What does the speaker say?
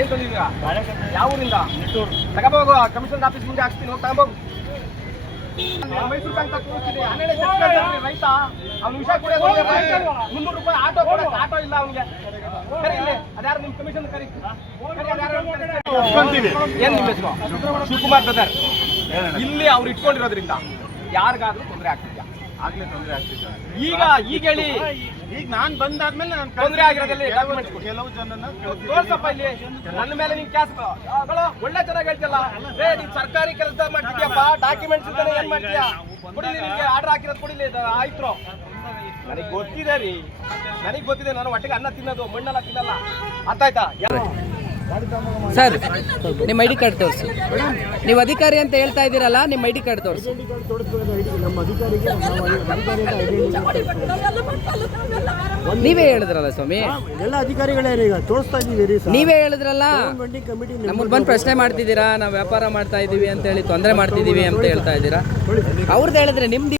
ಏನ್ ತಂದಿದ್ದೀರಾ? ಯಾವ ಊರಿಂದ? ತಗೋಬೋಗು, ಕಮಿಷನ್ ಆಫೀಸ್ ಮುಂದೆ ಹಾಕ್ತೀನಿ, ಹೋಗಿ ತಗೋಬೋಗು. ಮೈಸೂರು ಬ್ಯಾಂಕ್ ತೋರಿಸ್ತೀನಿ, 12 ರೈತ ಅವ್ನು ವಿಷಯ ಕೂಡ 300 ರೂಪಾಯಿ ಆಟೋ ಕೊಡಕ್ಕೆ ಆಟೋ ಇಲ್ಲ ಅವನಿಗೆ. ಕರಿ ಇಲ್ಲಿ, ಅದ್ಯಾರು ನಿಮ್ ಕಮಿಷನ್ ಕರಿ. ಏನ್ ನಿಮ್ಮ ಹೆಸರು? ಶಿವಕುಮಾರ್ ಬ್ರದರ್. ಇಲ್ಲಿ ಅವ್ರು ಇಟ್ಕೊಂಡಿರೋದ್ರಿಂದ ಯಾರಿಗಾದ್ರೂ ತೊಂದರೆ ಆಗ್ತಿದ್ಯಾ? ಆಗ್ಲೇ ತೊಂದರೆ ಆಗ್ತಿದ್ದ. ಈಗ ಹೇಳಿ, ಈಗ ನಾನ್ ಬಂದಾದ್ಮೇಲೆ ನಾನು ತೊಂದರೆ ಆಗಿರೋದಲ್ಲಿ ಕೆಲವು ಜನನ ತೋರ್ಸಪ್ಪ ಇಲ್ಲಿ. ನನ್ನ ಮೇಲೆ ನಿನ್ ಕ್ಯಾಸ್ ಒಳ್ಳೆ ಚೆನ್ನಾಗಿ ಹೇಳ್ತಿಲ್ಲ. ನೀನ್ ಸರ್ಕಾರಿ ಕೆಲಸ ಮಾಡ್ತಿದ್ಯಪ್ಪ, ಡಾಕ್ಯುಮೆಂಟ್ಸ್ ಇದ್ದಾನೆ, ಏನ್ ಮಾಡ್ತೀಯಾ? ಕೊಡಿಲಿ, ನಿಮ್ಗೆ ಆರ್ಡರ್ ಹಾಕಿರೋದು ಕೊಡಿಲಿ. ಆಯ್ತು, ನನಗೆ ಗೊತ್ತಿದೆ ರೀ, ನನಗೆ ಗೊತ್ತಿದೆ. ನಾನು ಒಟ್ಟಿಗೆ ಅನ್ನ ತಿನ್ನೋದು, ಮಣ್ಣೆಲ್ಲ ತಿನ್ನಲ್ಲ. ಅರ್ಥ ಆಯ್ತಾ? ಸರ್, ನಿಮ್ಮ ಐ ಡಿ ಕಾರ್ಡ್ ತೋರಿಸಿ. ನೀವು ಅಧಿಕಾರಿ ಅಂತ ಹೇಳ್ತಾ ಇದ್ದೀರಲ್ಲ, ನಿಮ್ಮ ಐ ಡಿ ಕಾರ್ಡ್ ತೋರಿಸಿ. ನೀವೇ ಹೇಳಿದ್ರಲ್ಲ ಸ್ವಾಮಿ, ಎಲ್ಲ ಅಧಿಕಾರಿಗಳೇ ಈಗ ತೋರಿಸ್ತಾ ಇದ್ದೀವಿ. ನೀವೇ ಹೇಳಿದ್ರಲ್ಲ, ನಮ್ಮನ್ನು ಬಂದು ಪ್ರಶ್ನೆ ಮಾಡ್ತಿದ್ದೀರಾ, ನಾವು ವ್ಯಾಪಾರ ಮಾಡ್ತಾ ಇದ್ದೀವಿ ಅಂತ ಹೇಳಿ ತೊಂದರೆ ಮಾಡ್ತಿದ್ದೀವಿ ಅಂತ ಹೇಳ್ತಾ ಇದ್ದೀರಾ. ಅವ್ರದ್ದು ಹೇಳಿದ್ರೆ ನಿಮ್ದು